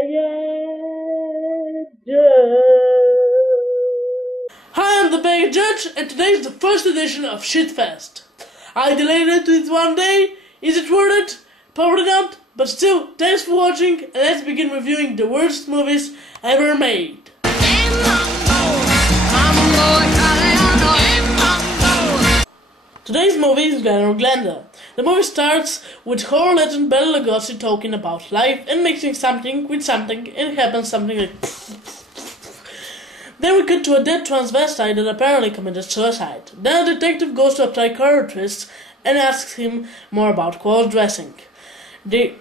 Hi, I'm the Big Judge, and today is the first edition of Shitfest. I delayed it with one day. Is it worth it? Probably not, but still, thanks for watching, and let's begin reviewing the worst movies ever made. Today's movie is Glenn or Glenda. The movie starts with horror legend Bela Lugosi talking about life and mixing something with something, and it happens something like Then we cut to a dead transvestite that apparently committed suicide. Then a detective goes to a psychiatrist and asks him more about cross-dressing. The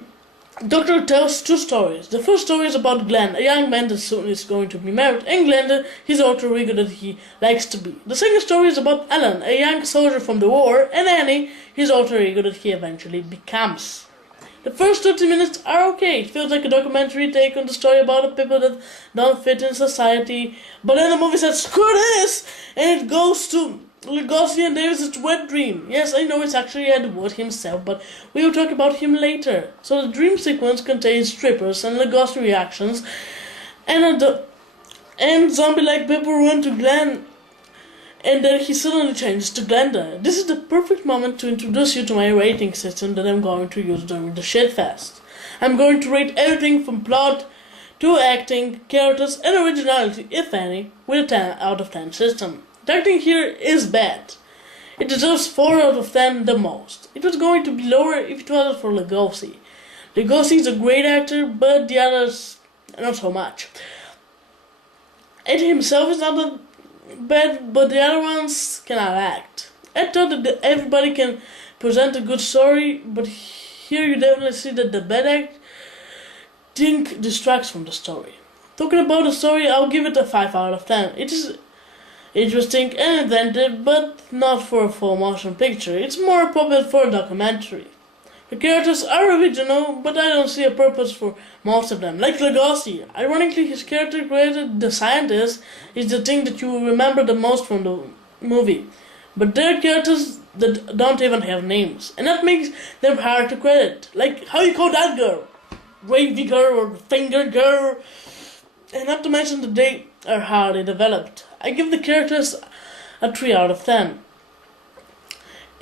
doctor tells two stories. The first story is about Glenn, a young man that soon is going to be married, and Glenda, his alter ego that he likes to be. The second story is about Alan, a young soldier from the war, and Annie, his alter ego that he eventually becomes. The first 30 minutes are okay. It feels like a documentary take on the story about the people that don't fit in society. But then the movie says, screw this! And it goes to Lugosi and Davis' wet dream. Yes, I know it's actually Ed Wood himself, but we will talk about him later. So the dream sequence contains strippers and Lugosi reactions, and zombie-like people run to Glenn, and then he suddenly changes to Glenda. This is the perfect moment to introduce you to my rating system that I'm going to use during the Shitfest. I'm going to rate everything from plot to acting, characters, and originality, if any, with a 10 out of 10 system. The acting here is bad. It deserves 4 out of 10 the most. It was going to be lower if it wasn't for Lugosi. Lugosi is a great actor, but the others, not so much. Ed himself is not that bad, but the other ones cannot act. I thought that everybody can present a good story, but here you definitely see that the bad acting distracts from the story. Talking about the story, I'll give it a 5 out of 10. It is interesting and inventive, but not for a full motion picture. It's more appropriate for a documentary. The characters are original, but I don't see a purpose for most of them. Like Lugosi, ironically his character created the scientist is the thing that you will remember the most from the movie. But they're characters that don't even have names, and that makes them hard to credit. Like, how you call that girl? Gravy girl or finger girl? And not to mention that they are hardly developed. I give the characters a 3 out of 10.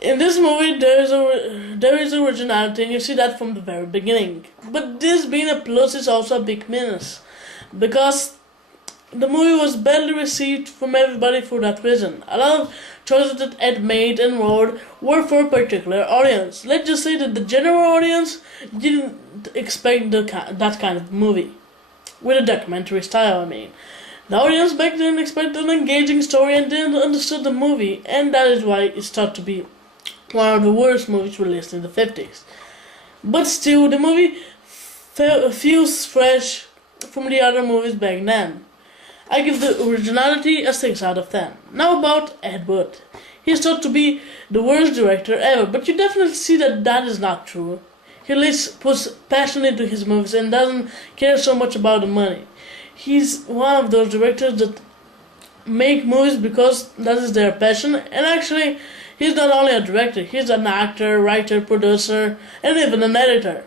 In this movie, there is originality, and you see that from the very beginning. But this being a plus is also a big minus, because the movie was badly received from everybody for that reason. A lot of choices that Ed made and wrote were for a particular audience. Let's just say that the general audience didn't expect that kind of movie, with a documentary style, I mean. The audience back then expected an engaging story and didn't understand the movie, and that is why it's thought to be one of the worst movies released in the 50s. But still, the movie feels fresh from the other movies back then. I give the originality a 6 out of 10. Now about Ed Wood. He's thought to be the worst director ever, but you definitely see that that is not true. He at least puts passion into his movies and doesn't care so much about the money. He's one of those directors that make movies because that is their passion, and actually he's not only a director, he's an actor, writer, producer, and even an editor.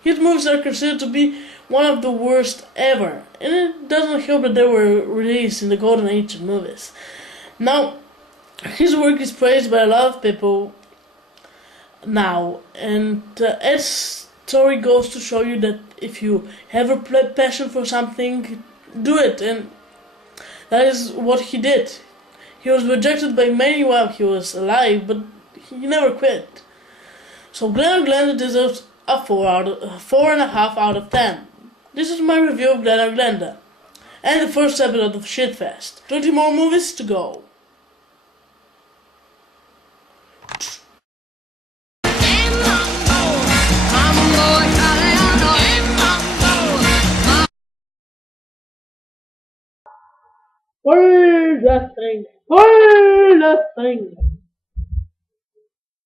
His movies are considered to be one of the worst ever, and it doesn't help that they were released in the golden age of movies. Now, his work is praised by a lot of people now, and Ed's story goes to show you that if you have a passion for something, do it, and that is what he did. He was rejected by many while he was alive, but he never quit. So Glenn or Glenda deserves a 4.5 out of 10. This is my review of Glenn or Glenda, and the first episode of Shitfest. 20 more movies to go. Where's that thing? Where's that thing?